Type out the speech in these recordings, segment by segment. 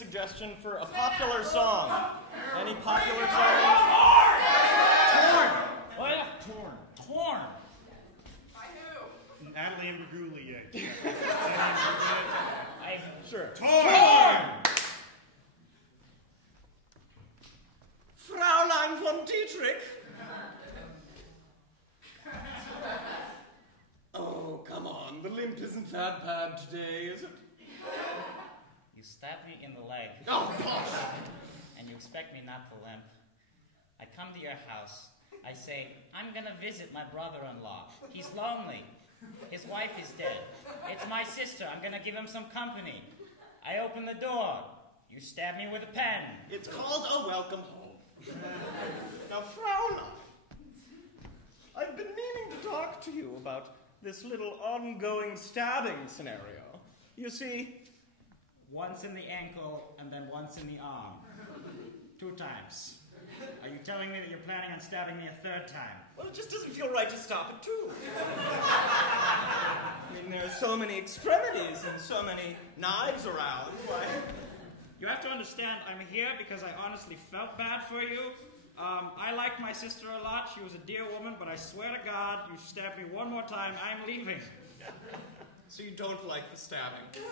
suggestion for a popular song? Any popular song? Torn! What? Torn. By who? Natalie Imbruglia. Sure. Torn! Fraulein von Dietrich. Oh, come on. The limp isn't that bad today, is it? You stabbed me in the leg. Oh, gosh. And you expect me not to limp. I come to your house. I say, I'm gonna visit my brother-in-law. He's lonely. His wife is dead. It's my sister. I'm gonna give him some company. I open the door. You stab me with a pen. It's called a welcome home. Now, Fraulein, I've been meaning to talk to you about this little ongoing stabbing scenario. You see, Once in the ankle and then once in the arm. 2 times. Are you telling me that you're planning on stabbing me a 3rd time? well, it just doesn't feel right to stop at 2. I mean, there are so many extremities and so many knives around. Why? You have to understand, I'm here because I honestly felt bad for you. I liked my sister a lot. She was a dear woman, but I swear to God, you stab me one more time, I'm leaving. So you don't like the stabbing?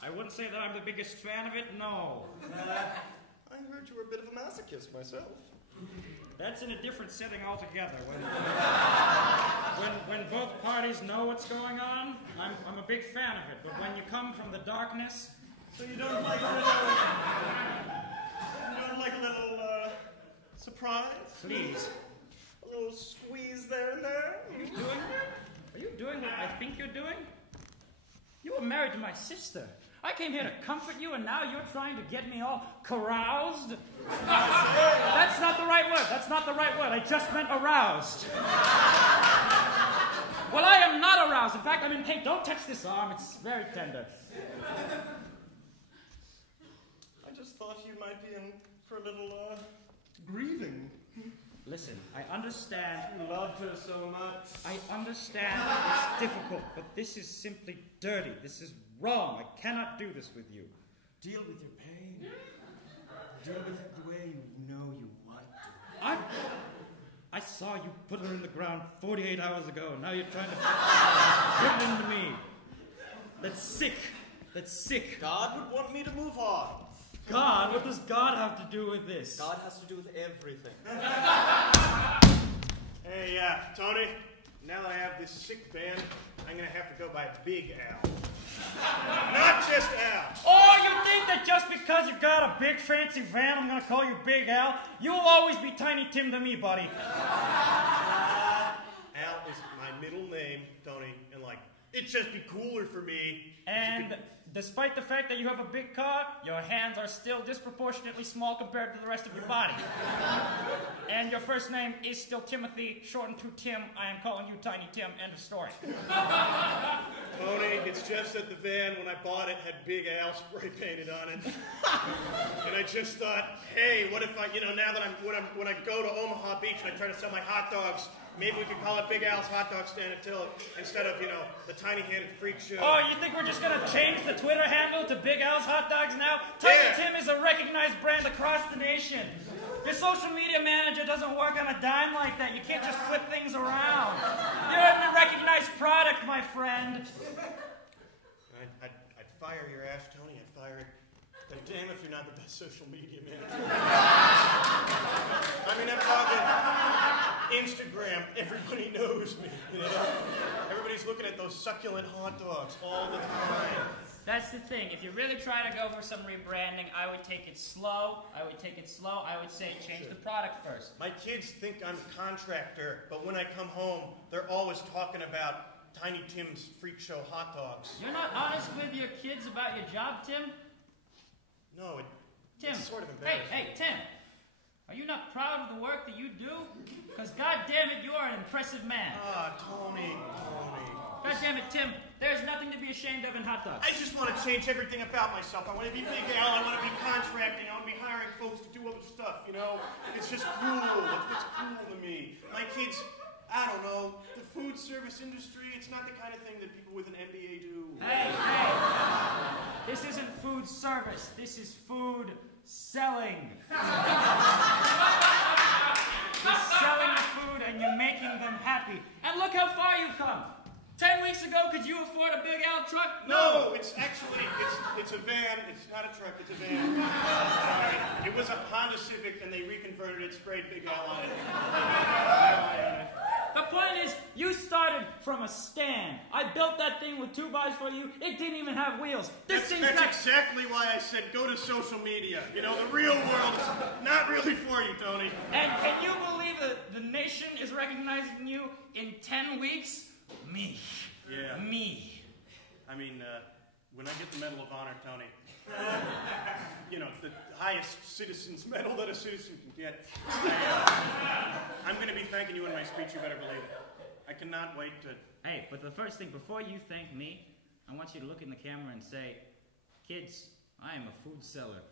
I wouldn't say that I'm the biggest fan of it, no. I heard you were a bit of a masochist myself. That's in a different setting altogether. When both parties know what's going on, I'm a big fan of it. But when you come from the darkness, So you don't like a little surprise? please. A little squeeze there and there? Are you doing what I think you're doing? You were married to my sister. I came here to comfort you, and now you're trying to get me all caroused? That's not the right word. That's not the right word. I just meant aroused. Well, I am not aroused. In fact, I'm in pain. Don't touch this arm. It's very tender. I just thought you might be in for a little, grieving. Listen, I understand. You loved her so much. I understand it's difficult, but this is simply dirty. This is wrong. I cannot do this with you. Deal with your pain. Deal with it the way you know you want to. I saw you put her in the ground 48 hours ago. Now you're trying to put it into me. That's sick. That's sick. God would want me to move on. God? What does God have to do with this? God has to do with everything. Hey, Tony, now that I have this sick band, I'm going to have to go by Big Al. Not just Al. Oh, you think that just because you got a big fancy van, I'm going to call you Big Al? You'll always be Tiny Tim to me, buddy. Al is my middle name, Tony, and it'd just be cooler for me. And despite the fact that you have a big car, your hands are still disproportionately small compared to the rest of your body. And your first name is still Timothy, shortened to Tim. I am calling you Tiny Tim. End of story. Tony, it's just that the van, when I bought it, had Big Al spray painted on it. And I just thought, hey, what if now that when I go to Omaha Beach and I try to sell my hot dogs, maybe we could call it Big Al's Hot Dog Stand instead of, the tiny-handed freak show. Oh, you think we're just going to change the Twitter handle to Big Al's Hot Dogs now? Tiny Tim is a recognized brand across the nation. Your social media manager doesn't work on a dime like that. You can't just flip things around. You're a recognized product, my friend. I'd fire your ass, Tony. I'd fire it. But damn if you're not the best social media manager. I mean, I'm talking Instagram. Everybody knows me. Everybody's looking at those succulent hot dogs all the time. That's the thing. If you really try to go for some rebranding, I would take it slow. I would say change the product first. My kids think I'm a contractor, but when I come home, they're always talking about Tiny Tim's Freak Show hot dogs. You're not honest with your kids about your job, Tim? No, Tim. It's sort of embarrassing. Hey, Tim. Are you not proud of the work that you do? Because goddammit, you are an impressive man. Tony. Goddammit, Tim, there's nothing to be ashamed of in hot dogs. I just want to change everything about myself. I want to be Big Al. I want to be contracting. I want to be hiring folks to do other stuff, It's just cool. It's cool to me. My kids, I don't know, the food service industry, it's not the kind of thing that people with an MBA do. Hey. This isn't food service. This is food selling. You're selling the food and you're making them happy. And look how far you've come. 10 weeks ago, could you afford a Big Al truck? No, it's actually, it's a van. It's not a truck, it's a van. It was a Honda Civic, and they reconverted it, sprayed Big Al on it. The point is, you started from a stand. I built that thing with 2x for you. It didn't even have wheels. That's exactly why I said go to social media. You know, the real world is not really for you, Tony. And can you believe that the nation is recognizing you in 10 weeks? Me. Yeah. Me. I mean, when I get the Medal of Honor, Tony, you know, the highest citizen's medal that a citizen can get, I'm going to be thanking you in my speech, you better believe it. I cannot wait to... Hey, but the first thing, before you thank me, I want you to look in the camera and say, kids, I am a food seller.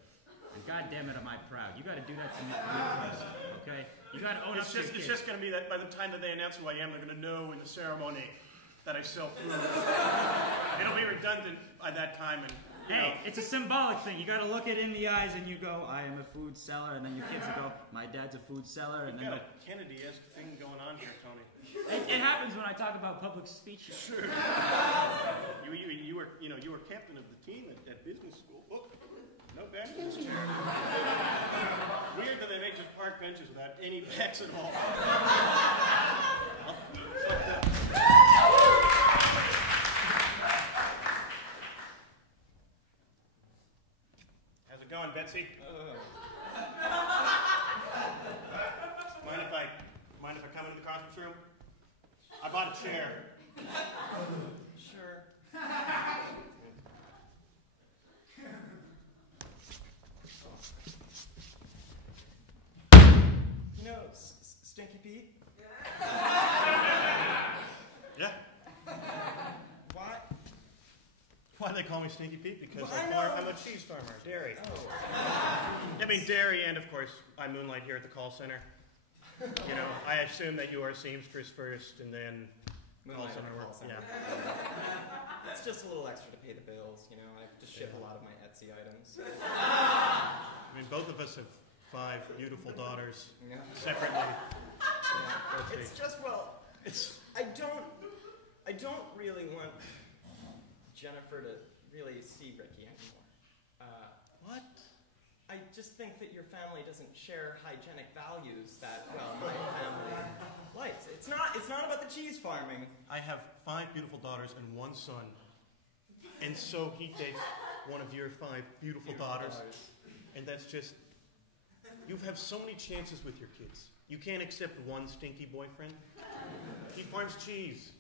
And God damn it, am I proud. You got to do that to me first, okay? You got to own up to your kids. It's just going to be that by the time that they announce who I am, they're going to know in the ceremony that I sell food. It'll be redundant by that time. And hey, it's a symbolic thing. You got to look it in the eyes and you go, I am a food seller. And then your kids will go, my dad's a food seller. And You've then got a Kennedy-esque thing going on here, Tony. It happens when I talk about public speeches. Sure. You were captain of the team at business school. Oh, no benches. Weird that they make just park benches without any backs at all. How's it going, Betsy? Mind if I come into the conference room? I bought a chair. Sure. You know, Stinky Pete? Yeah? Why do they call me Stinky Pete? Because I'm a cheese farmer, dairy. Oh. I mean, dairy, and of course, I moonlight here at the call center. You know, I assume that you are seamstress first, and then call center work. Yeah. It's just a little extra to pay the bills, you know. I have to ship a lot of my Etsy items. I mean, both of us have 5 beautiful daughters, Yeah. separately. Yeah. It's just, well, I don't really want Jennifer to really see Ricky anymore. What? I just think that your family doesn't share hygienic values that, well, my family likes. It's not about the cheese farming. I have 5 beautiful daughters and 1 son, and so he dates one of your 5 beautiful daughters, and that's just... You have so many chances with your kids. You can't accept one stinky boyfriend. He farms cheese.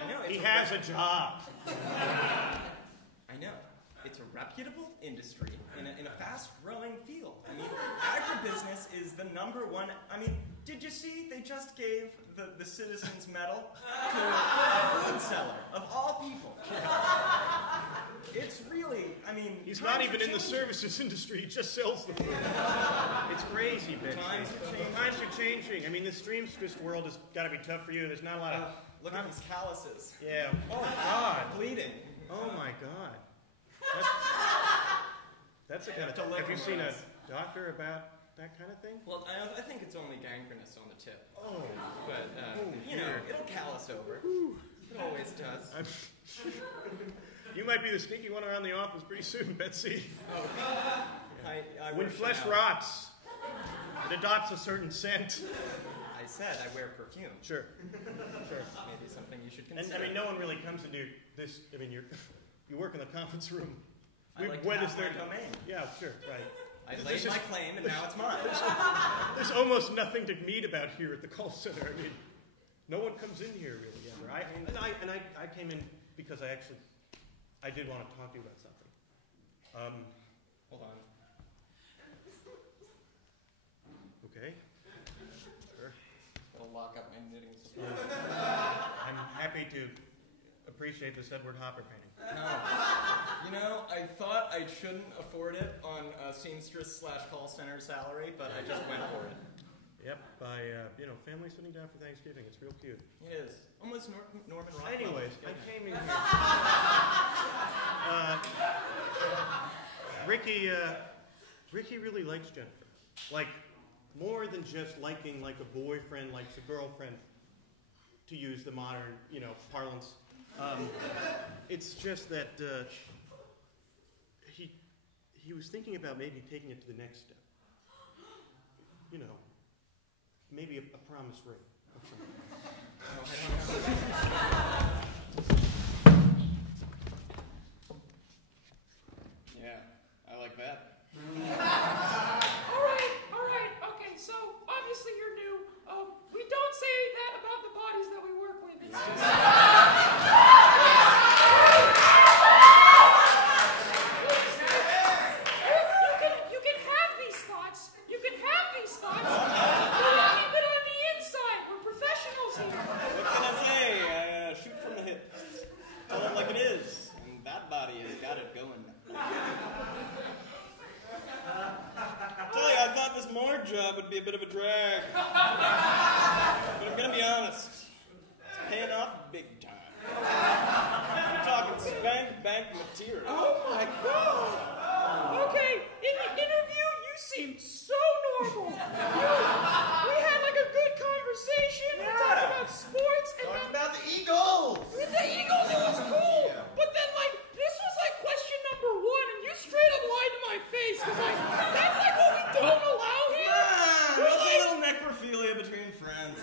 I know. He has a job. I know. It's a reputable industry in a fast-growing field. I mean, agribusiness is the #1. I mean, did you see they just gave the Citizens Medal to a food seller, of all people? It's really, I mean... He's not even in the services industry. He just sells the food. It's crazy, Betsy. Times are changing. I mean, the streamstress world has got to be tough for you. There's not a lot of... Look at these calluses. Yeah. Oh, God. Bleeding. Oh, my God. That's the kind of... Have you seen a doctor about that kind of thing? Well, I think it's only gangrenous on the tip. Oh. But, you know, it'll callus over. It always does. You might be the sneaky one around the office pretty soon, Betsy. Oh. I When flesh rots, it adopts a certain scent. I said I wear perfume. Sure. Maybe something you should consider. And, I mean, no one really comes into this... I mean, you work in the conference room. I like to have my domain. Yeah, sure, right. I laid my claim, and now it's mine. There's almost nothing to meet about here at the call center. I mean, no one comes in here really ever. I came in because I did want to talk to you about something. Hold on. Okay. Sure. I'll lock up my knitting supply. I'm happy to appreciate this Edward Hopper painting. No. You know, I thought I shouldn't afford it on a seamstress/call center salary, but I just went for it. Yep, by, family sitting down for Thanksgiving. It's real cute. It is. Almost Norman Rockwell. Anyways, I came in here. Ricky really likes Jennifer. Like, more than just liking like a boyfriend likes a girlfriend, to use the modern, parlance. It's just that he was thinking about maybe taking it to the next step. Maybe a promise ring or something. Yeah, I like that. All right, okay, so obviously you're new. We don't say that about the bodies that we work with. It's just... You can have these thoughts. But on the inside, we're professionals here. What can I say? Shoot from the hip. Tell it like it is. And that body has got it going. I tell you, I thought this Morgue job would be a bit of a drag. But I'm going to be honest. It's paying off big time. I'm talking spank bank material. Oh my God! Okay, in the interview, you seemed so normal. We had like a good conversation. We talked about sports and Talk about the Eagles. with the Eagles, it was cool. But then, this was question number 1, and you straight up lied to my face. Because, that's what we don't allow here. That's a little necrophilia between friends.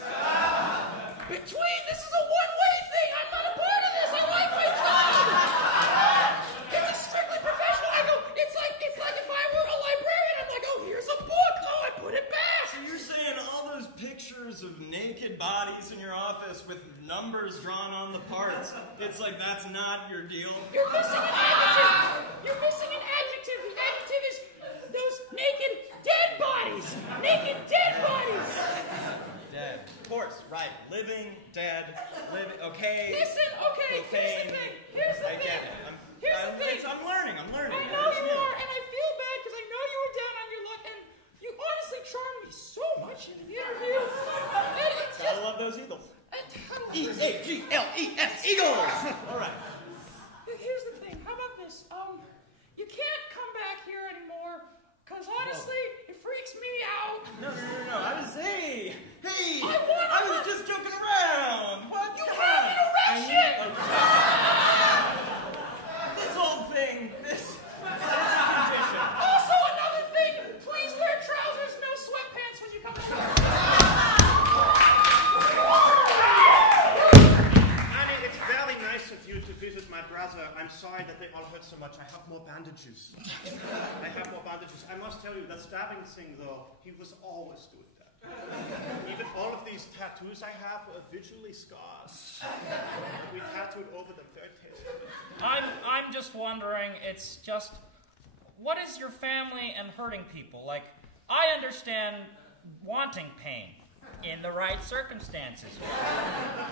This is a one-way thing. I'm not a part of this. I like my job. It's a strictly professional. I go, it's like if I were a librarian, I'm like, oh, here's a book. Oh, I put it back. So you're saying all those pictures of naked bodies in your office with numbers drawn on the parts, it's like that's not your deal? You're missing an adjective. The adjective is those naked dead bodies. Naked dead bodies. Dead. Of course, right. Living, dead, okay. Listen, okay, Profane. here's the I thing. get it. I'm learning. I know you are, and I feel bad because I know you were down on your luck, and you honestly charmed me so much in the interview. And it's Gotta love those Eagles. E-A-G-L-E-S, Eagles! All right. Here's the thing. How about this? You can't come back here anymore, because honestly, it freaks me out. No. I was, hey! I was just joking around. What? You have an erection! This whole thing, it's a condition. Also, another thing, please wear trousers, no sweatpants when you come to Honey, it's very nice of you to visit my brother. I'm sorry that they all hurt so much. I have more bandages. I must tell you, that stabbing thing, though, he was always doing that. Even all of these tattoos I have are visually scars. We tattooed over them very tastefully. I'm just wondering, it's just, what is your family and hurting people? Like, I understand wanting pain in the right circumstances.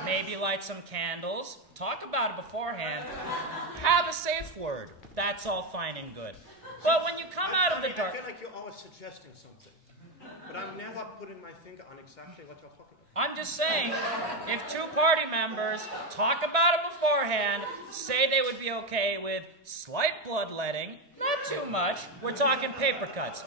Maybe light some candles, talk about it beforehand, have a safe word. That's all fine and good. But when you come out of the dark... I feel like you're always suggesting something. But I'm never putting my finger on exactly what you're talking about. I'm just saying, if two party members talk about it beforehand, say they would be okay with slight bloodletting, not too much, we're talking paper cuts.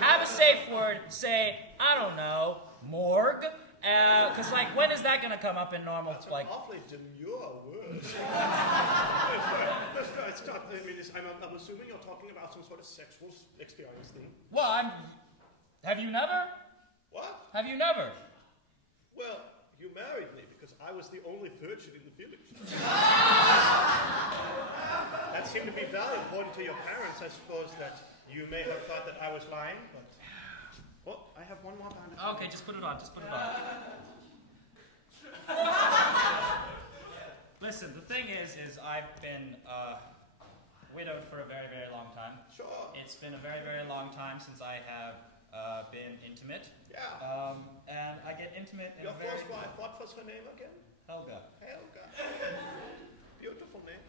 Have a safe word, say, I don't know, morgue, because, when is that going to come up in normal, That's an awfully demure word. It's not, I'm assuming you're talking about some sort of sexual experience thing. Well, have you never? What? Have you never? Well, you married me because I was the only virgin in the village. That seemed to be very important to your parents. I suppose that you may have thought that I was lying, but... Well, I have one more bandage. Okay, just put it on. Listen, the thing is I've been widowed for a very, very long time. Sure. It's been a very, very long time since I have been intimate. Yeah. And I get intimate in Your a very... first wife, what was her name again? Helga. Helga. Beautiful name.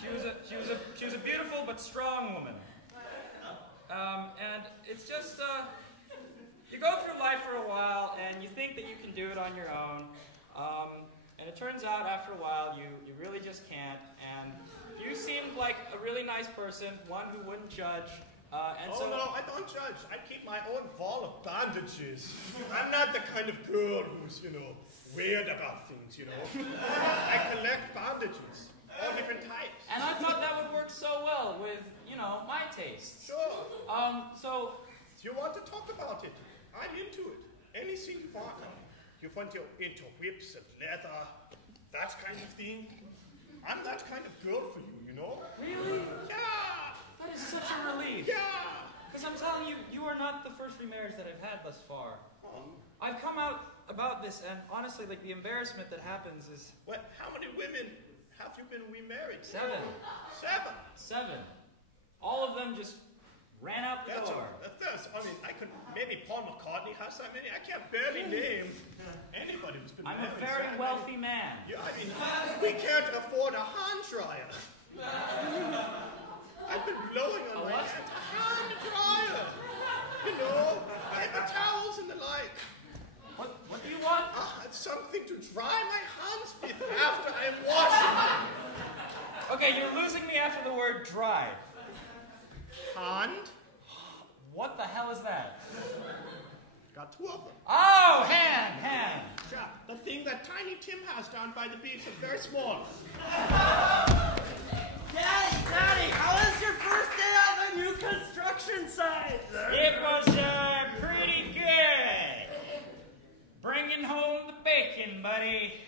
She was a beautiful but strong woman. And it's just, you go through life for a while, and you think that you can do it on your own, and it turns out after a while you really just can't. And you seemed like a really nice person, one who wouldn't judge. No, I don't judge. I keep my own vault of bandages. I'm not the kind of girl who's, weird about things, I collect bandages, all different types. And I thought that would work so well with, my tastes. Sure. So... Do you want to talk about it? I'm into it. Anything you want. You want to into whips and leather, that kind of thing? I'm that kind of girl for you, Really? Yeah! That is such a relief. Yeah! Because I'm telling you, you are not the first remarriage that I've had thus far. I've come out about this, and honestly, the embarrassment that happens is... What? How many women have you been remarried? 7. 7? All of them just ran out the door. I could... Maybe Paul McCartney has that many. I can't barely name anybody who's been I'm married. a very wealthy man. Yeah, we can't afford a hand dryer. I've been blowing on my hand. A hand dryer. Paper towels and the like. What do you want? It's something to dry my hands with after I'm washing. Okay, you're losing me after the word dry. Hand? What the hell is that? Got 2 of them. Oh, hand. Yeah, the thing that Tiny Tim has down by the beach is very small. Daddy, how was your first day on the new construction site? It was pretty good. Bringing home the bacon, buddy.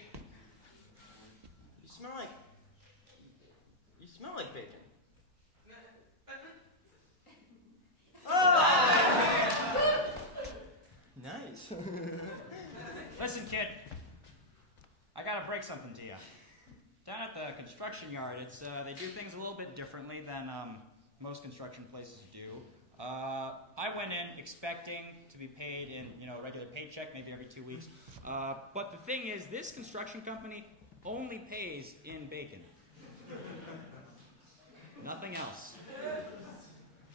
You smell like bacon. Oh! Nice. Listen, kid. I gotta break something to you. Down at the construction yard, they do things a little bit differently than most construction places do. I went in expecting to be paid in, a regular paycheck, maybe every 2 weeks. But the thing is, this construction company only pays in bacon. Nothing else.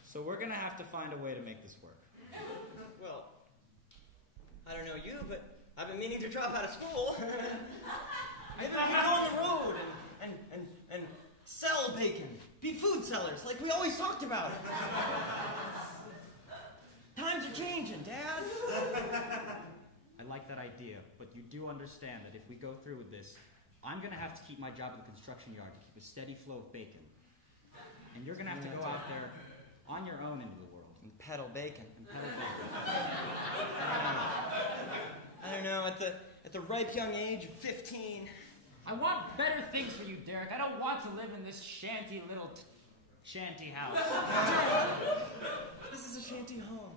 So we're gonna have to find a way to make this work. Well, I don't know you, but I've been meaning to drop out of school. Maybe we can go on the road and sell bacon. Be food sellers, like we always talked about. Times are changing, Dad. I like that idea, but you do understand that if we go through with this, I'm going to have to keep my job at the construction yard to keep a steady flow of bacon. And you're going to have to go out there on your own into the world. And peddle bacon. I don't know, at the ripe young age of 15. I want better things for you, Derek. I don't want to live in this shanty little shanty house. This is a shanty home.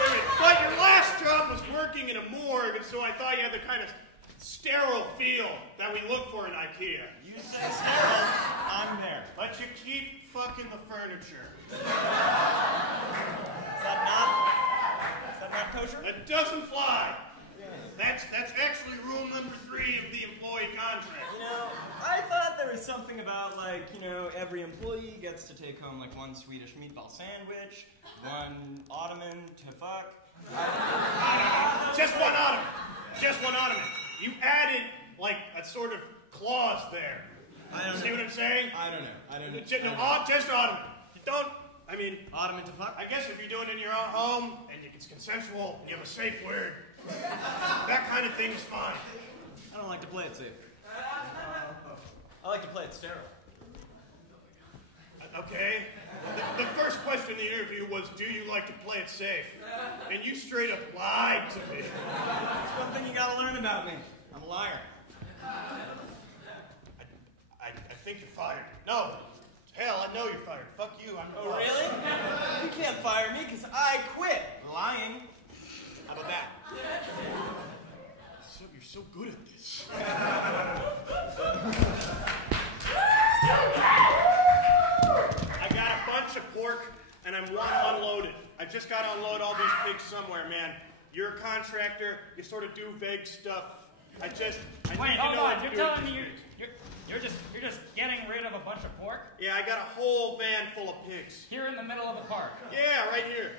Wait. But your last job was working in a morgue, and so I thought you had the kind of sterile feel that we look for in IKEA. You said sterile, I'm there. But you keep fucking the furniture. Is that not kosher? That doesn't fly. That's actually rule number 3 of the employee contract. I thought there was something about, every employee gets to take home, 1 Swedish meatball sandwich, 1 ottoman to fuck. Just one ottoman. You added, a sort of clause there. I don't know. See what I'm saying? I don't know. Just ottoman. You don't, ottoman to fuck? I guess if you're doing it in your own home, and it's consensual, and you have a safe word, that kind of thing is fine. I don't like to play it safe. I like to play it sterile. Okay. The first question in the interview was, do you like to play it safe? And you straight up lied to me. That's one thing you gotta learn about me. I'm a liar. I think you're fired. No. Hell, I know you're fired. Fuck you, I'm the boss. Really? You can't fire me because I quit lying. How about that? You're so good at this. I got a bunch of pork, and I'm unloaded. I just got to unload all these pigs somewhere, man. You're a contractor. You sort of do vague stuff. I need hold to know on. what to You're do telling with me these you're just getting rid of a bunch of pork pigs. Yeah, I got a whole van full of pigs. here in the middle of the park? Yeah, right here.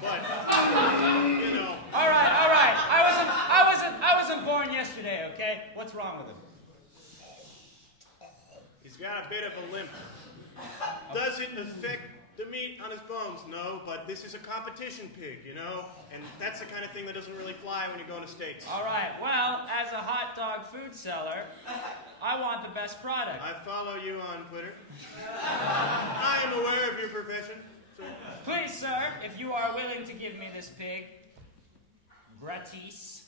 but you know. All right. I wasn't born yesterday, okay? What's wrong with him? He's got a bit of a limp. Does it affect the meat on his bones? No, but this is a competition pig, you know? And that's the kind of thing that doesn't really fly when you're going to States. All right, well, as a hot dog food seller, I want the best product. I follow you on Twitter. I am aware of your profession. So. Please, sir, if you are willing to give me this pig, gratis,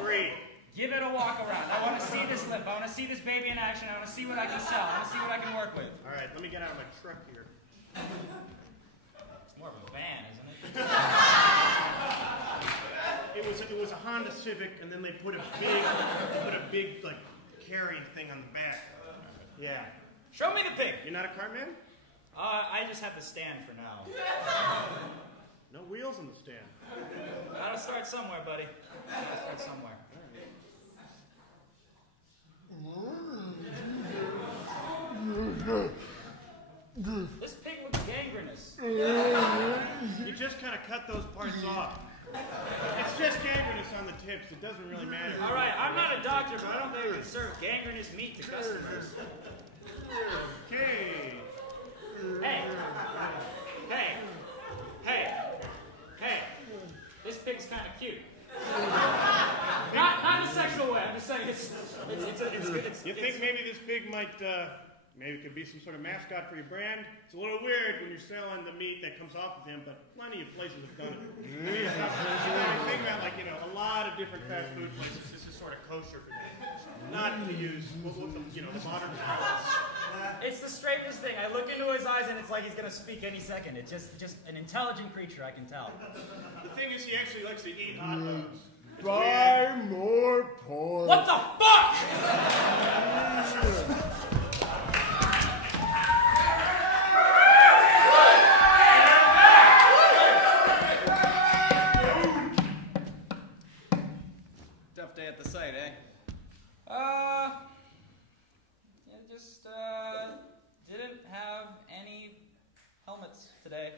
Free. give it a walk around. I want to see this lip. I want to see this baby in action. I want to see what I can sell. I want to see what I can work with. All right, let me get out of my truck here. It's more of a van, isn't it? It was a Honda Civic, and then they put a big like carrying thing on the back. Yeah. Show me the pig. You're not a car man? I just have the stand for now. No wheels on the stand. Gotta start somewhere, buddy. Gotta start somewhere. This pig looks gangrenous. You just kind of cut those parts off. It's just gangrenous on the tips. It doesn't really matter. All right, I'm not a doctor, but I don't think I can serve gangrenous meat to customers. Okay. Hey. This pig's kind of cute. Not in a sexual way. I'm just saying it's You think maybe this pig might, maybe could be some sort of mascot for your brand? It's a little weird when you're selling the meat that comes off of him, but plenty of places have done it. I mean, think about, like, you know, a lot of different fast food places. This is sort of kosher for them. Not to use, the modern terms. It's the strangest thing. I look into his eyes and it's like he's gonna speak any second. It's just an intelligent creature, I can tell. The thing is, he actually likes to eat hot dogs. Buy more porn. What the fuck? Tough day at the site, eh? Just didn't have any helmets today.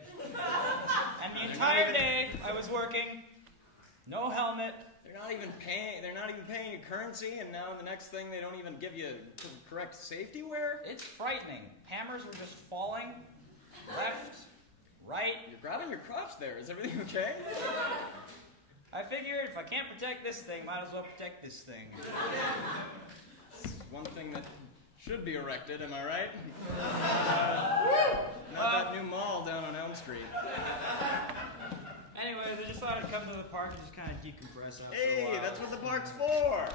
And the entire day I was working, no helmet. They're not even paying you currency, and now the next thing they don't even give you correct safety wear? It's frightening. Hammers were just falling, left, right. You're grabbing your crotch there. Is everything okay? I figured if I can't protect this thing, might as well protect this thing. It's one thing that should be erected, am I right? Not that new mall down on Elm Street. Anyways, I just thought I'd come to the park and just kind of decompress after a Hey, while. that's what the park's for.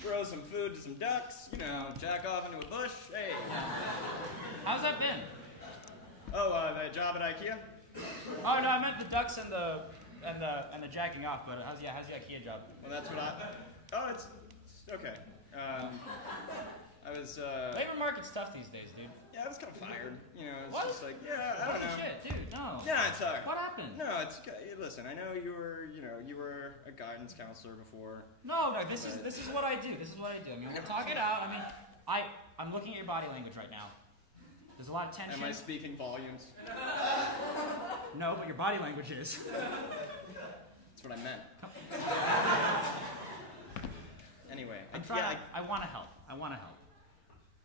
Throw some food to some ducks, jack off into a bush. Hey. How's that been? Oh, that job at IKEA? Oh no, I meant the ducks and the jacking off. But how's the IKEA job? Well, that's what it's okay. I was, Labor market's tough these days, dude. yeah, I was kind of fired. It's What? just like, yeah, I Holy don't know. shit, dude, no. Yeah, it's alright. What happened? No, it's okay. Listen, I know you were a guidance counselor before. No, this is what I do. This is what I do. I mean, we'll talk it out. I mean, I'm looking at your body language right now. There's a lot of tension. Am I speaking volumes? No, but your body language is. That's what I meant. Anyway, I want to help.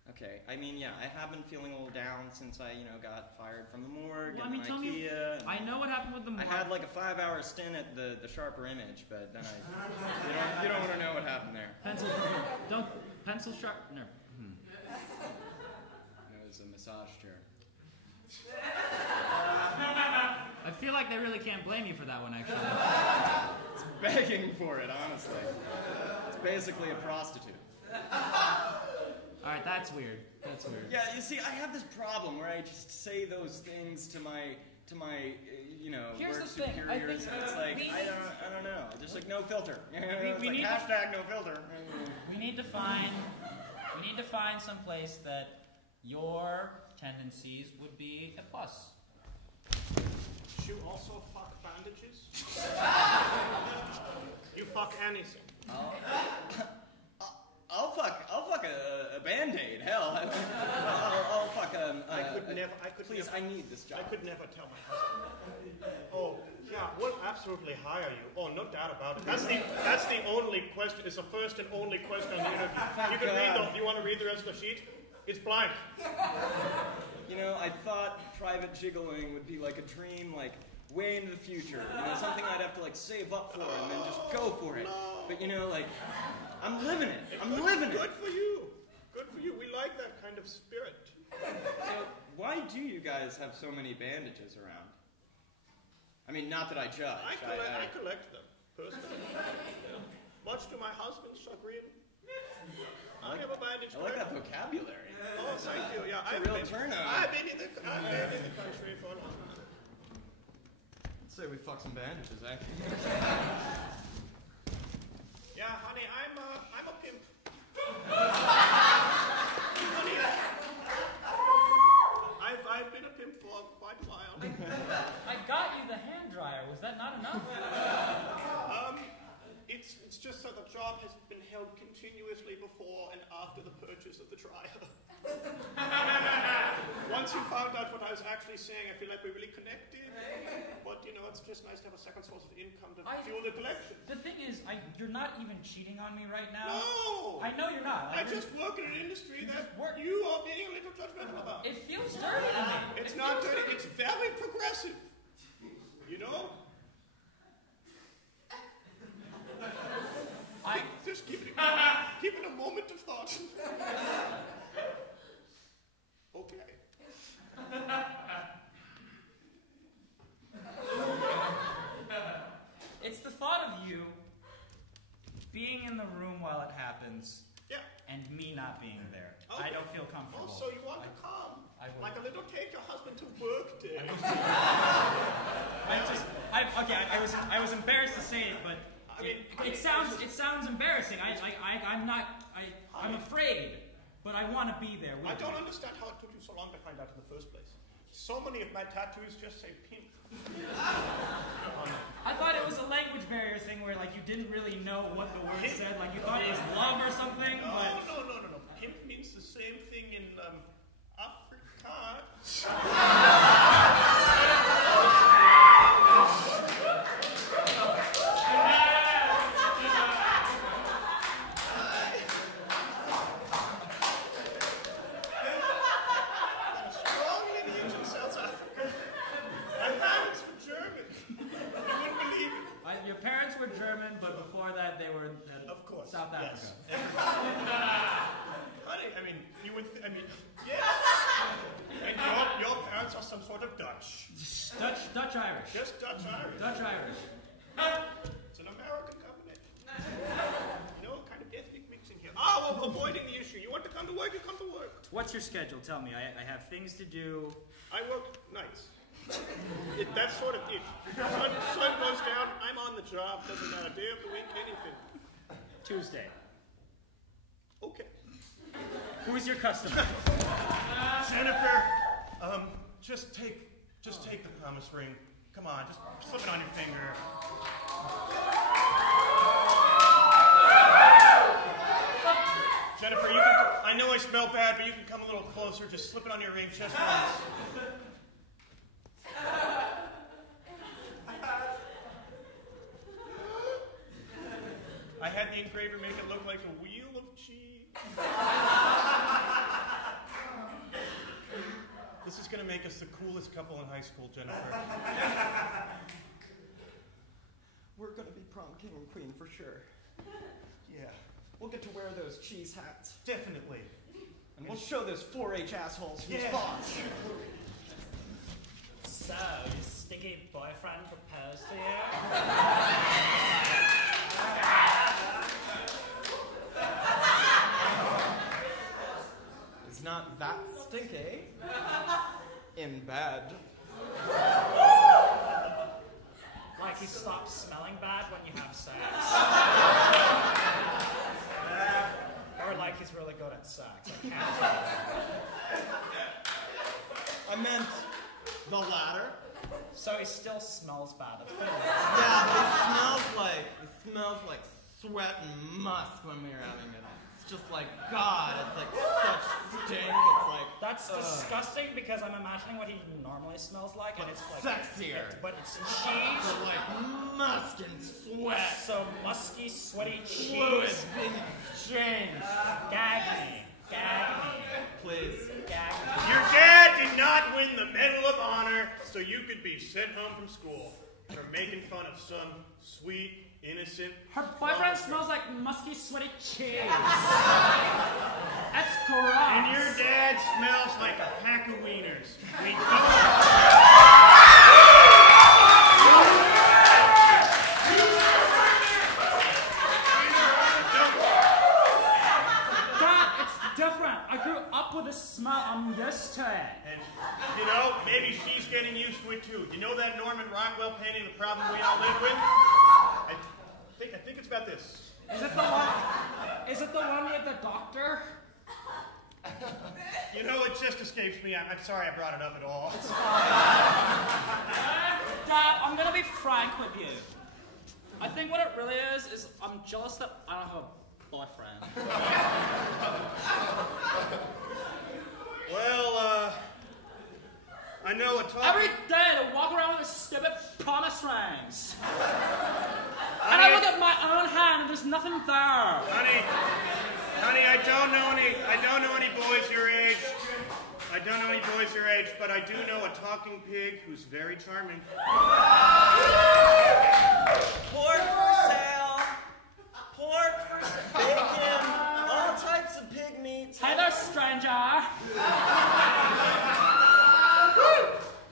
Okay, I mean, yeah, I have been feeling a little down since I, got fired from the morgue Well, I and mean, tell me. IKEA. and I know what happened with the I morgue. had like a 5-hour stint at the Sharper Image, but then you don't want to know what happened there. Pencil sharp. No. It was a massage chair. I feel like they really can't blame you for that one, actually. It's begging for it, honestly. It's basically a prostitute. All right, that's weird. Yeah, you see, I have this problem where I just say those things to my Here's work the thing, I superiors, think, and it's like I don't know, just like no filter. It's we like need hashtag no filter. We need to find some place that your tendencies would be a plus. You also fuck bandages? You fuck anything. I'll fuck a Band-Aid. Hell, I'll fuck I could Please, I need this job. I could never tell my husband. Oh, yeah, we'll absolutely hire you. Oh, no doubt about it. That's the only question. It's the first and only question on the interview. You can read the, you want to read the rest of the sheet? It's blank. You know, I thought private jiggling would be like a dream, like, way into the future. You know, something I'd have to, like, save up for and then just go for it. But, you know, like, I'm living it. I'm living it. Good for you. Good for you. We like that kind of spirit. So, why do you guys have so many bandages around? I mean, not that I judge. I collect them, personally. Much to my husband's chagrin. I have a bandage. I like that vocabulary. Oh, thank you. Yeah, It's a real turnout. I've been in the country for a long time. Let's say we fuck some bandages, eh? Yeah, honey, I'm a pimp. Honey, I've been a pimp for quite a while. I got you the hand dryer. Was that not enough? It's just that the job has been held continuously before and after the purchase of the dryer. Once you found out what I was actually saying, I feel like we really connected. But, you know, it's just nice to have a second source of income to fuel the collection. The thing is, you're not even cheating on me right now. No! I know you're not. I just work in an industry that work. you are being a little judgmental about. It feels dirty to me. It's not dirty. It's very progressive. You know? Just give it a moment of thought. Okay. It's the thought of you being in the room while it happens, Yeah. and me not being there. Okay. I don't feel comfortable. Oh, so you want to come? I will. Like a little take your husband to work day. I was embarrassed to say it, but I mean, it sounds embarrassing. I'm afraid, but I want to be there. I don't understand how it took you so long to find out in the first place. So many of my tattoos just say pimp. I thought it was a language barrier thing where like you didn't really know what the word said, like you thought it was love or something. No. Pimp means the same thing in Afrikaans. South Africa. Yes. Honey, yes. And your parents are some sort of Dutch. Dutch Irish. Just Dutch Irish. Dutch Irish. It's an American combination. No kind of ethnic mixing here. Well, avoiding the issue. You want to come to work, you come to work. What's your schedule? Tell me. I have things to do. I work nights. That's sort of it. Sun goes down, I'm on the job, doesn't matter. Day of the week, anything. Tuesday. Okay. Who is your customer? Jennifer, just take the promise ring. Come on, just slip it on your finger. Jennifer, I know I smell bad, but you can come a little closer. Just slip it on your ring just once. I had the engraver make it look like a wheel of cheese. This is going to make us the coolest couple in high school, Jennifer. We're gonna be prom king and queen for sure. Yeah, We'll get to wear those cheese hats. definitely. And we'll show those 4-H assholes who's Yeah. boss. So, your sticky boyfriend proposed to you? It's not that stinky. In bed. Like he stops smelling bad when you have sex? Or like he's really good at sex? I can't tell. I meant the latter. So he still smells bad. That's pretty Yeah, but it smells like sweat and musk when we're having it. It's just like God. It's like such stink. It's like That's disgusting because I'm imagining what he normally smells like, and it's like sexier. But it's cheese. But like musk and sweat. So musky, sweaty cheese. Fluids being exchanged. Gag me. Please. Gag me. Your dad did not win the Medal of Honor, so you could be sent home from school for making fun of some sweet, innocent... Her boyfriend smells like musky, sweaty cheese. That's gross. And your dad smells like a pack of wieners. We don't... Dad, it's different. I grew up with this smell. I'm used to it. And, you know, maybe she's getting used to it too. You know that Norman Rockwell painting, The Problem We All Live With? I think it's about this. Is it the one with the doctor? You know, it just escapes me. I'm sorry I brought it up at all. Dad, I'm gonna be frank with you. I think what it really is I'm jealous that I don't have a boyfriend. Well, I know a talk... Every day to walk around with a stupid promise rings. And I look at my own hand and there's nothing there. Honey, I don't know any boys your age. But I do know a talking pig who's very charming. Pork for sale. Bacon. All types of pig meats. Hey there, stranger.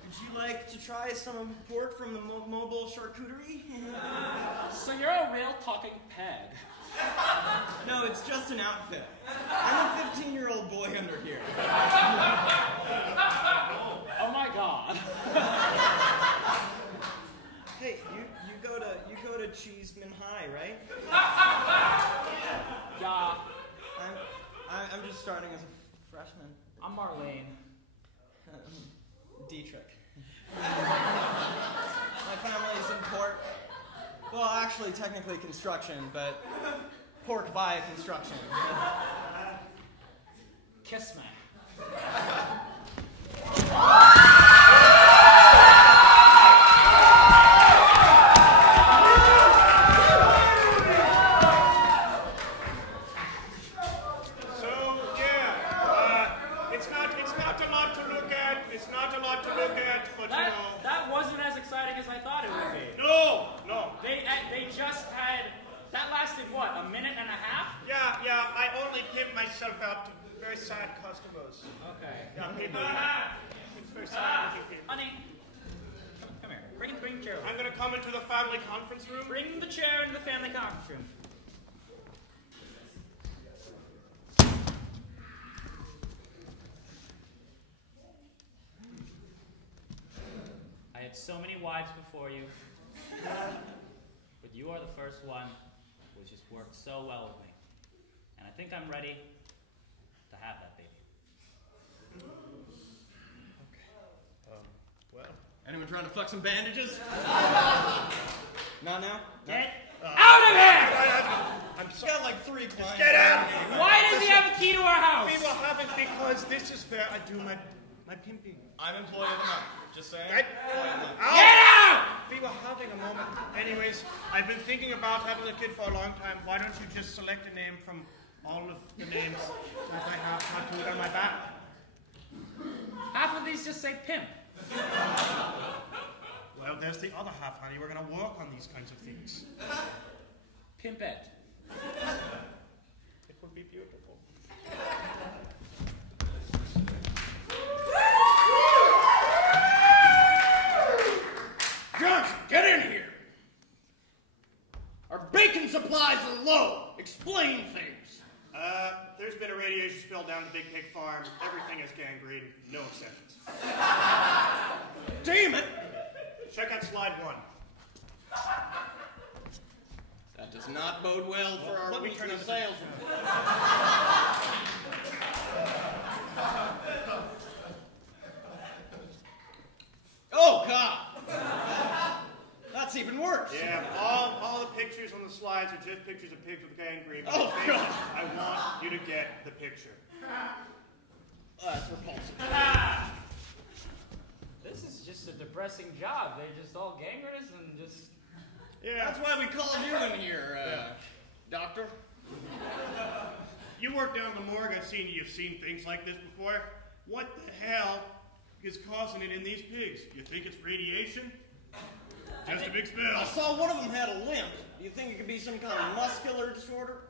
Would you like to try some pork from the mobile charcuterie? So you're a real talking pig. No, it's just an outfit. I'm a 15-year-old boy under here. Oh my god. Hey, you go to Cheeseman High, right? Yeah, I'm just starting as a freshman. I'm Marlene. Dietrich. My family's in pork. Well, actually, technically construction, but pork via construction. Kiss me. But you know. That wasn't as exciting as I thought it would be. No. They just had, that lasted what, a minute and a half? Yeah, I only give myself out to very sad customers. Okay. Yeah, people. It's very sad looking people. Honey, come here. Bring the chair. I'm gonna come into the family conference room. Bring the chair into the family conference room. I had so many wives before you, but you are the first one who just worked so well with me. And I think I'm ready to have that baby. Well, anyone trying to fuck some bandages? Not now? Get Out of here! I'm sorry. Got like 3 clients. Get out! Why does he have a key to our house? We will have it because this is where I do my pimping. I'm employee of the month. Just saying. Get Get out! We were having a moment. Anyways, I've been thinking about having a kid for a long time. Why don't you just select a name from all of the names that I have tattooed on my back? Half of these just say pimp. Well, there's the other half, honey. We're gonna work on these kinds of things. Pimpette. It would be beautiful. Johnson, get in here! Our bacon supplies are low. Explain things. There's been a radiation spill down the Big Pig Farm. Everything is gangrene. No exceptions. Damn it! Check out slide 1. That does not bode well for our let me turn weekly on the- sales. Oh, God! That's even worse. Yeah, all the pictures on the slides are just pictures of pigs with gangrene. Oh, God. I want you to get the picture. That's repulsive. This is just a depressing job. They're just all gangrenous and just... Yeah, that's why we called you in here, doctor. You work down the morgue. You've seen things like this before. What the hell is causing it in these pigs? You think it's radiation? Just a big spill. I saw one of them had a limp. Do you think it could be some kind of muscular disorder?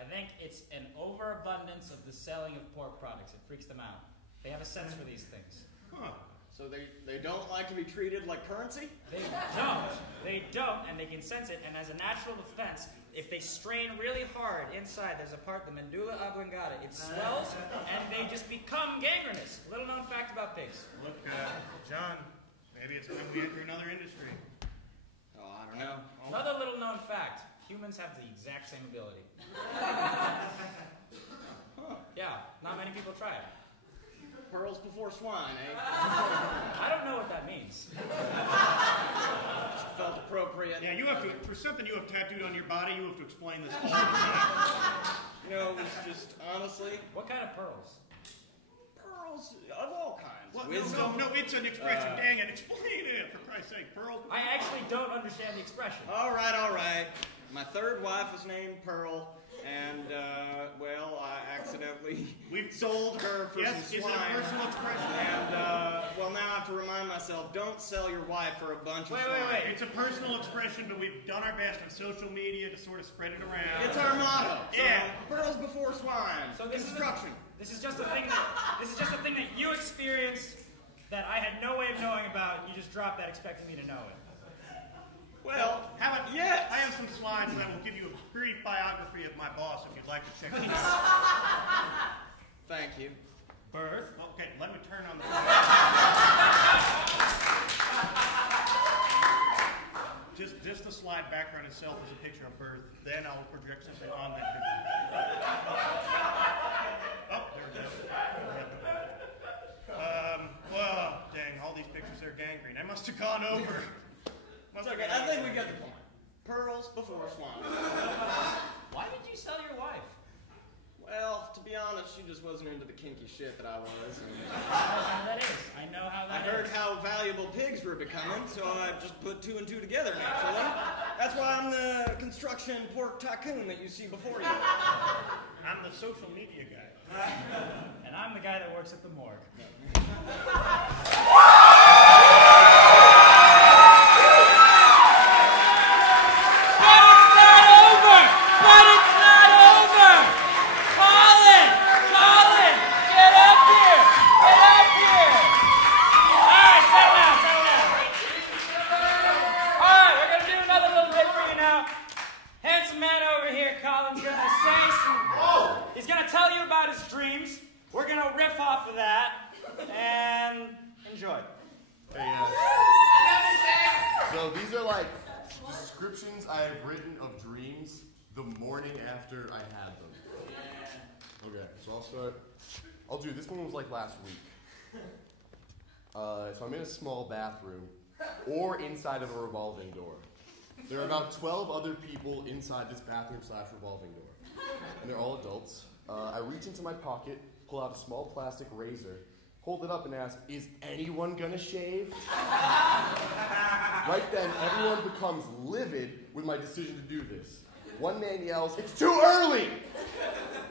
I think it's an overabundance of the selling of pork products. It freaks them out. They have a sense for these things. Huh. So they don't like to be treated like currency? They don't. They don't, and they can sense it. And as a natural defense, if they strain really hard inside, there's a part, the medulla oblongata. It swells, and they just become gangrenous. Little known fact about pigs. Look, John, maybe it's time we enter another industry. Oh, I don't know. Another little known fact. Humans have the exact same ability. Yeah, not many people try it. Pearls before swine, eh? I don't know what that means. Just felt appropriate. Yeah, you have to, for something you have tattooed on your body, you have to explain this all the time. You know, it was just, honestly, What kind of pearls? pearls of all kinds. What? Wisdom. No, it's an expression. Dang it, explain it, for Christ's sake. Pearls? I actually don't understand the expression. All right. My third wife was named Pearl, and, well, I accidentally sold her for some Yes, is it swine. a personal expression? And, well, now I have to remind myself, don't sell your wife for a bunch of swine. It's a personal expression, but we've done our best on social media to sort of spread it around. It's our motto. So, Yeah. Pearls before swine. So this Construction. This is just a thing that you experienced that I had no way of knowing about. You just dropped that expecting me to know it. Well, How about, yes. I have some slides that will give you a brief biography of my boss if you'd like to check it out. Thank you. Birth. Okay, let me turn on the... Just the slide background itself is a picture of birth. Then I'll project something on that picture. Oh, there it is. Well, dang, all these pictures are gangrene. I must have gone over. It's okay. I think we got the point. Pearls before swine. Why did you sell your wife? Well, to be honest, she just wasn't into the kinky shit that I was. And How that is. I know how I that heard is. how valuable pigs were becoming, so I just put two and two together naturally. That's why I'm the construction pork tycoon that you see before you. I'm the social media guy. And I'm the guy that works at the morgue. He's going to tell you about his dreams. We're going to riff off of that and enjoy. Hey, so these are like descriptions I have written of dreams the morning after I had them. Okay, so I'll do, this one was like last week. So I'm in a small bathroom or inside of a revolving door. There are about 12 other people inside this bathroom/revolving door. And they're all adults. I reach into my pocket, pull out a small plastic razor, hold it up and ask, is anyone gonna shave? Right then, everyone becomes livid with my decision to do this. One man yells, it's too early!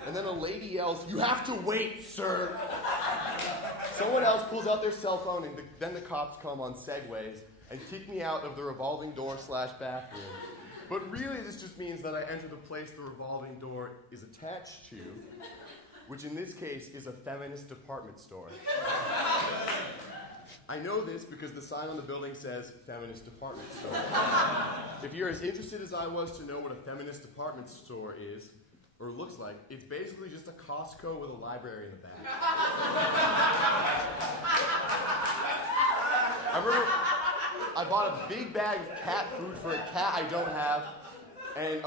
And then a lady yells, you have to wait, sir! Someone else pulls out their cell phone and then the cops come on Segways and kick me out of the revolving door/bathroom. But really, this just means that I enter the place the revolving door is attached to, which in this case is a feminist department store. I know this because the sign on the building says feminist department store. If you're as interested as I was to know what a feminist department store is, or looks like, it's basically just a Costco with a library in the back. I remember I bought a big bag of cat food for a cat I don't have, and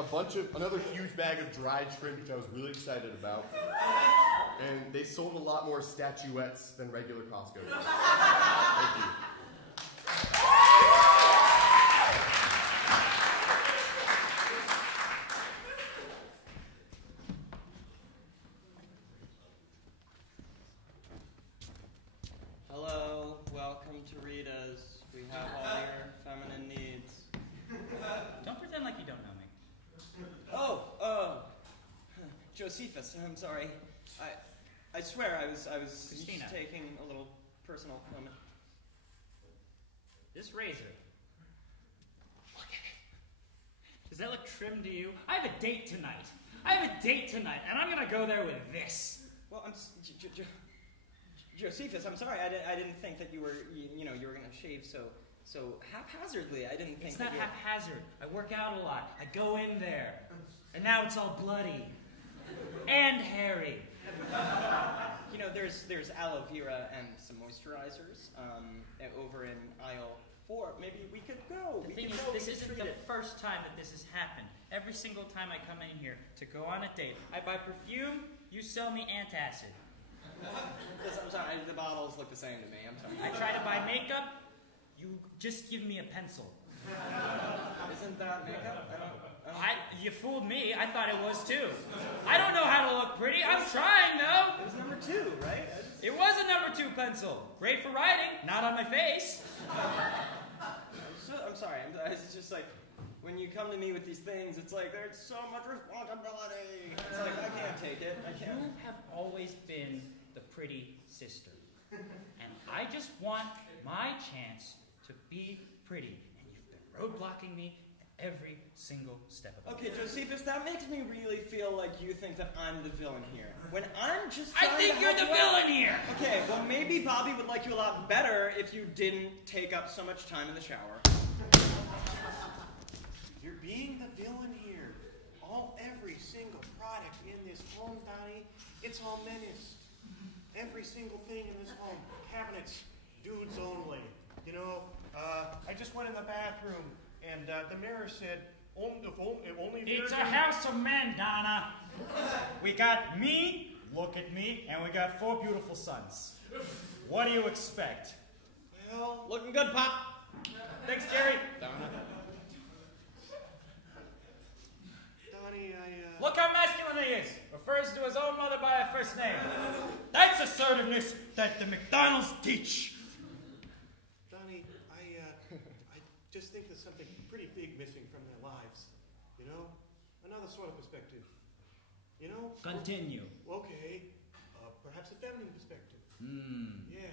another huge bag of dried shrimp, which I was really excited about. And they sold a lot more statuettes than regular Costco does. Thank you. We have all your feminine needs. Don't pretend like you don't know me. Oh, Josephus, I'm sorry. I swear I was Christina. taking a little personal moment. This razor. Look at it. Does that look trim to you? I have a date tonight. And I'm gonna go there with this. Well, Josephus, I'm sorry. I didn't think that you were gonna shave so haphazardly. I didn't think It's that not you haphazard. I work out a lot. I go in there. And now it's all bloody. And hairy. You know, there's aloe vera and some moisturizers over in aisle 4. Maybe we could go. The thing is, this isn't the first time that this has happened. Every single time I come in here to go on a date, I buy perfume, you sell me antacid. I'm sorry, the bottles look the same to me. I'm sorry. I try to buy makeup, you just give me a pencil. Isn't that makeup? You fooled me. I thought it was too. I don't know how to look pretty. I'm trying though. It was number 2, right? It was a number 2 pencil. Great for writing, not on my face. I'm sorry. It's just like when you come to me with these things, it's like there's so much responsibility. It's like I can't take it. I can't. You have always been the pretty sister. And I just want my chance to be pretty. And you've been roadblocking me every single step of the way. Okay, Josephus, that makes me really feel like you think that I'm the villain here. When I'm just trying I think to you're help the you out. villain here! Okay, well maybe Bobby would like you a lot better if you didn't take up so much time in the shower. You're being the villain here. Every single product in this home, Donnie, it's all menaced. Every single thing in this home, cabinets, dudes only. You know, I just went in the bathroom and the mirror said, only It's a house of men, Donna. We got me, look at me, and we got 4 beautiful sons. What do you expect? Well, Looking good, Pop. Thanks, Jerry. Donnie, Look how masculine he is. Refers to his own mother by her first name. That's assertiveness that the McDonald's teach. Donnie, I just think there's something pretty big missing from their lives. You know? Another sort of perspective. You know? Continue. Okay. Perhaps a feminine perspective. Yeah.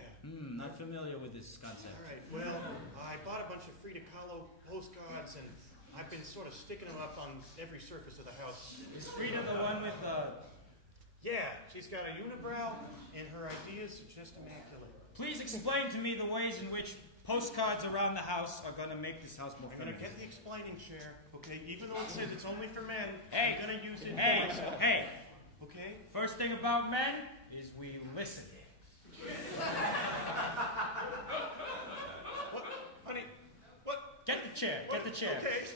Not familiar with this concept. All right. Well, I bought a bunch of Frida Kahlo postcards, and I've been sort of sticking them up on every surface of the house. Is Frida the one with the... Yeah, she's got a unibrow, and her ideas are just immaculate. Please explain to me the ways in which postcards around the house are going to make this house more I'm going to feminine. get the explaining chair, okay? Even though it says it's only for men, Hey. I'm going to use it Hey, for myself. hey. Okay? First thing about men is we listen. What? Honey, what? Get the chair. Get the chair. Okay.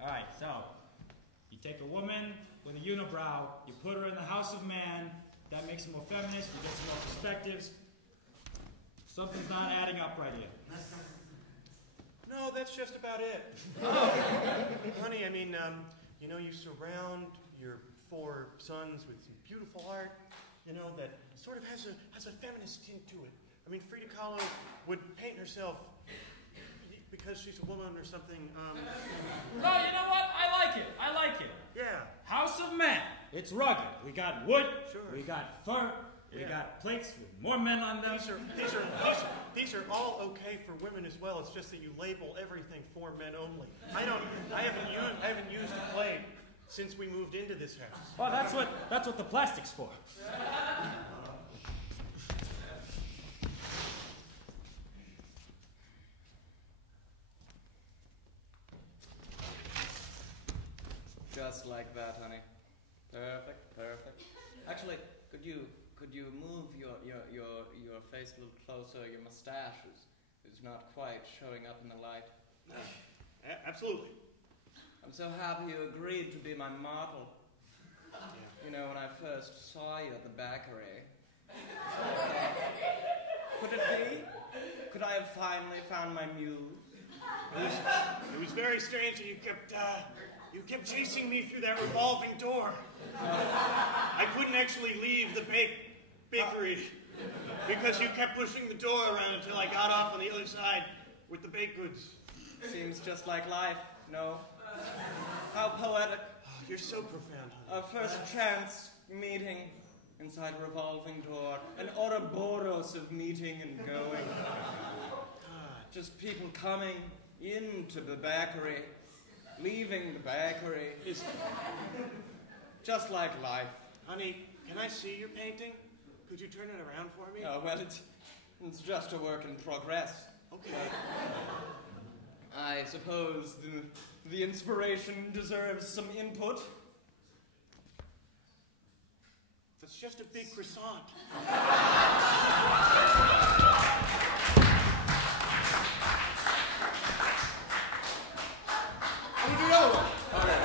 All right, so you take a woman with a unibrow, you put her in the house of man, that makes her more feminist, you get some more perspectives. Something's not adding up right here. No, that's just about it. Honey, I mean, you know, you surround your 4 sons with some beautiful art, you know, that sort of has a feminist tint to it. I mean, Frida Kahlo would paint herself because she's a woman or something. No, you know what? I like it. Yeah. House of men. It's rugged. We got wood. Sure. We got fur. We Yeah. got plates with more men on them. These are all okay for women as well. It's just that you label everything for men only. I haven't used a plate since we moved into this house. Well, that's what the plastic's for. Just like that, honey. Perfect. Actually, could you move your face a little closer? Your mustache is not quite showing up in the light. Absolutely. I'm so happy you agreed to be my model. You know, when I first saw you at the bakery. Could it be? Could I have finally found my muse? It was very strange that you kept chasing me through that revolving door. I couldn't actually leave the bakery. Because you kept pushing the door around until I got off on the other side with the baked goods. Seems just like life, no? How poetic. Oh, you're so profound, honey. Our first chance meeting inside a revolving door. An Ouroboros of meeting and going. Just people coming into the bakery, leaving the bakery. Just like life. Honey, can I see your painting? Could you turn it around for me? Oh, well, it's just a work in progress. Okay. I suppose the inspiration deserves some input. That's just a big croissant. Let me do another one. Okay.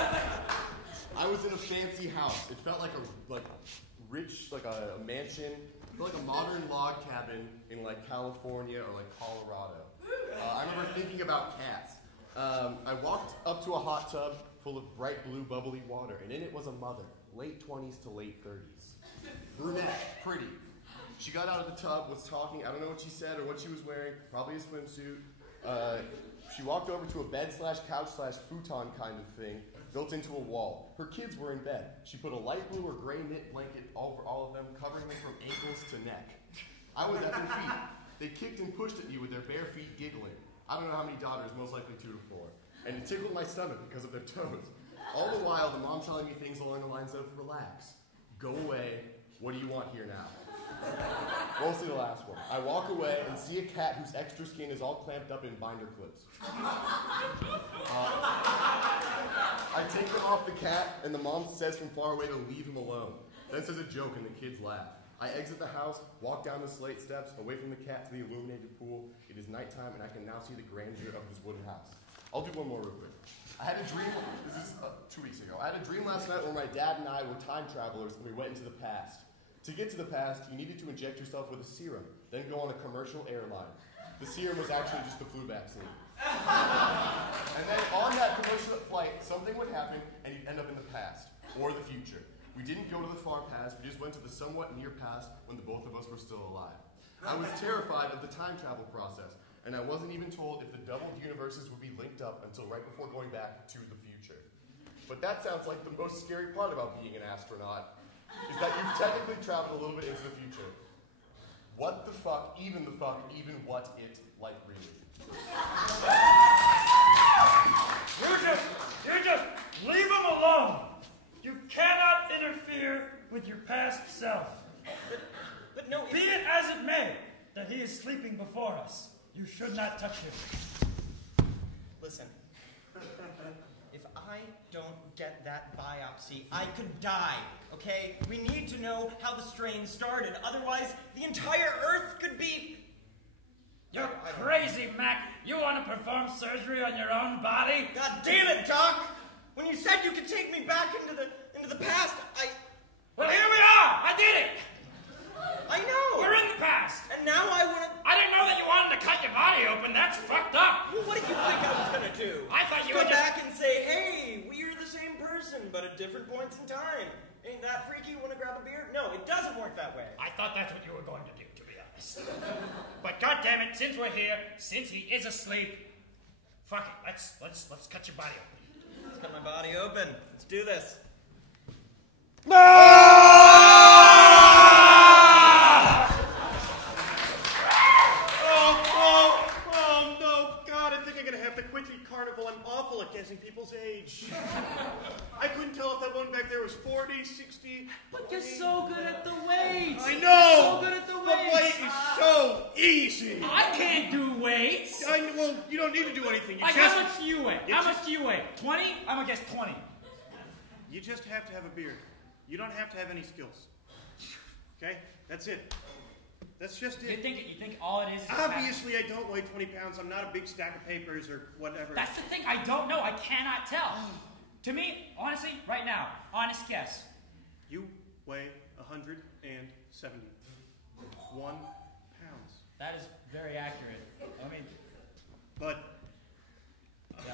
I was in a fancy house. It felt like a rich, like a mansion. It felt like a modern log cabin in like California or like Colorado. I remember thinking about cats. I walked up to a hot tub full of bright blue bubbly water, and in it was a mother, late 20s to late 30s. Brunette, pretty. She got out of the tub, was talking, I don't know what she said or what she was wearing, probably a swimsuit. She walked over to a bed/couch/futon kind of thing, built into a wall. Her kids were in bed. She put a light blue or gray knit blanket over all of them, covering them from ankles to neck. I was at their feet. They kicked and pushed at me with their bare feet, giggling. I don't know how many daughters, most likely 2 to 4. And it tickled my stomach because of their toes. All the while, the mom telling me things along the lines of, relax, go away, what do you want here now? Mostly the last one. I walk away and see a cat whose extra skin is all clamped up in binder clips. I take them off the cat, and the mom says from far away to leave him alone. Then says a joke, and the kids laugh. I exit the house, walk down the slate steps, away from the cat to the illuminated pool. It is nighttime, and I can now see the grandeur of this wooden house. I'll do one more real quick. I had a dream, this is 2 weeks ago. I had a dream last night where my dad and I were time travelers, and we went into the past. To get to the past, you needed to inject yourself with a serum, then go on a commercial airline. The serum was actually just the flu vaccine. And then on that commercial flight, something would happen, and you'd end up in the past, or the future. We didn't go to the far past, we just went to the somewhat near past when the both of us were still alive. I was terrified of the time travel process, and I wasn't even told if the doubled universes would be linked up until right before going back to the future. But that sounds like the most scary part about being an astronaut, is that you've technically traveled a little bit into the future. What the fuck, even what it, like really? You just leave him alone. You cannot interfere with your past self. But no, Be it as it may that he is sleeping before us, you should not touch him. Listen, if I don't get that biopsy, I could die, okay? We need to know how the strain started. Otherwise, the entire Earth could be... You're crazy, Mac. You want to perform surgery on your own body? God damn it, Doc! When you said you could take me back into the past, Well, here we are! I did it! I know! We're in the past! And now I want to... I didn't know that you wanted to cut your body open. That's fucked up! Well, what did you think I was going to do? I thought you go were just... back and say, hey, we're the same person, but at different points in time. Ain't that freaky? Want to grab a beer? No, it doesn't work that way. I thought that's what you were going to do, to be honest. But goddammit, since we're here, since he is asleep, fuck it, let's cut your body open. Let's cut my body open. Let's do this. Oh, no, God, I think I'm going to have to quit the carnival. I'm awful at guessing people's age. I couldn't tell if that one back there was 40, 60... But you're so good at the weights! I know! So good at the But weights! weight is so easy! I can't do weights! Well, you don't need to do anything. Like, how much do you weigh? You How just- much do you weigh? 20? I'm gonna guess 20. You just have to have a beard. You don't have to have any skills. Okay? That's it. That's just it. You think all it is Obviously, I don't weigh 20 pounds. I'm not a big stack of papers or whatever. That's the thing, I don't know. I cannot tell. To me, honestly, right now, honest guess. You weigh 171 pounds. That is very accurate. I mean, But yeah.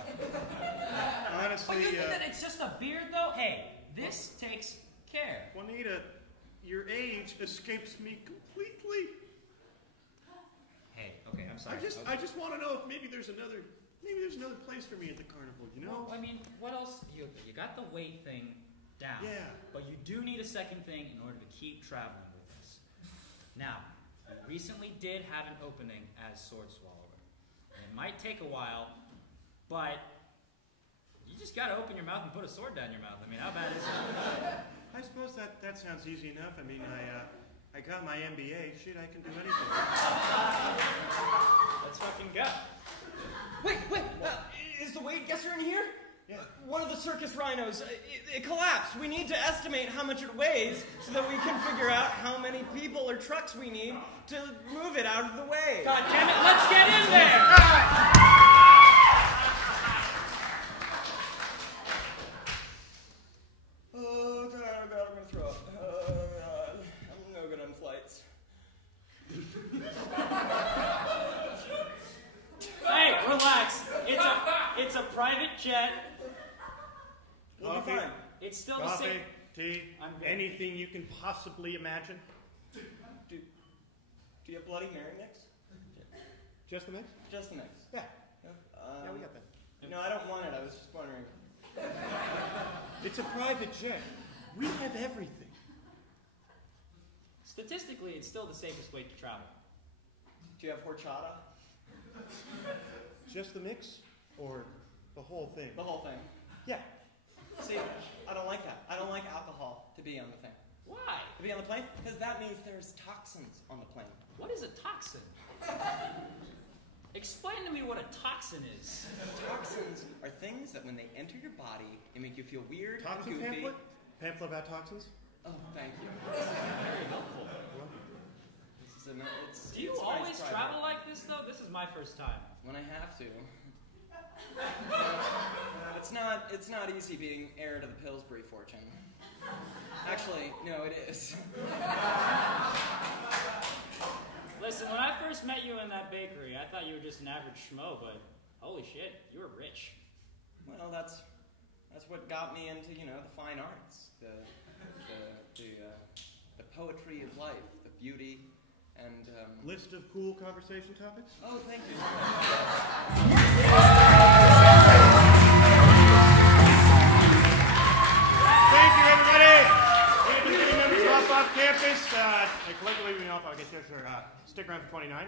honestly, But you think that it's just a beard, though? Hey, this takes care. Juanita, your age escapes me completely. Hey, okay, I'm sorry. I just want to know if maybe there's another place for me at the carnival, you know? Well, I mean, what else? You got the weight thing down. Yeah. But you do need a second thing in order to keep traveling with us. Now, we recently did have an opening as Sword Swallower. And it might take a while, but you just got to open your mouth and put a sword down your mouth. I mean, how bad is it? I suppose that sounds easy enough. I mean, I got my MBA. Shit, I can do anything. Let's fucking go. Wait, is the weight guesser in here? Yeah. One of the circus rhinos, it collapsed. We need to estimate how much it weighs so that we can figure out how many people or trucks we need to move it out of the way. God damn it, let's get in there! Oh, God, I'm gonna throw up. I'm no good on flights. Hey, relax. It's a private jet. We'll be fine. It's still the Coffee, same. tea, I'm good. anything you can possibly imagine. Do you have Bloody Mary mix? Just the mix? Just the mix. Yeah. Yeah, we got that. No, I don't want it. I was just wondering. It's a private jet. We have everything. Statistically, it's still the safest way to travel. Do you have horchata? Just the mix? Or the whole thing? The whole thing. Yeah. See, I don't like that. I don't like alcohol to be on the thing. Why? To be on the plane? Because that means there's toxins on the plane. What is a toxin? Explain to me what a toxin is. Toxins are things that when they enter your body, they make you feel weird Toxin and goofy. pamphlet? Pamphlet about toxins? Oh, thank you. Very helpful. This is Do you it's a always nice project. travel like this, though? This is my first time. When I have to. It's not easy being heir to the Pillsbury fortune. Actually, no, it is. Listen, when I first met you in that bakery, I thought you were just an average schmo, but holy shit, you were rich. Well, that's what got me into, the fine arts, the poetry of life, the beauty, and List of cool conversation topics? Oh, thank you. Thank you, everybody! Committee members off campus. Collectively, we off. I guess there's your stick around for 29.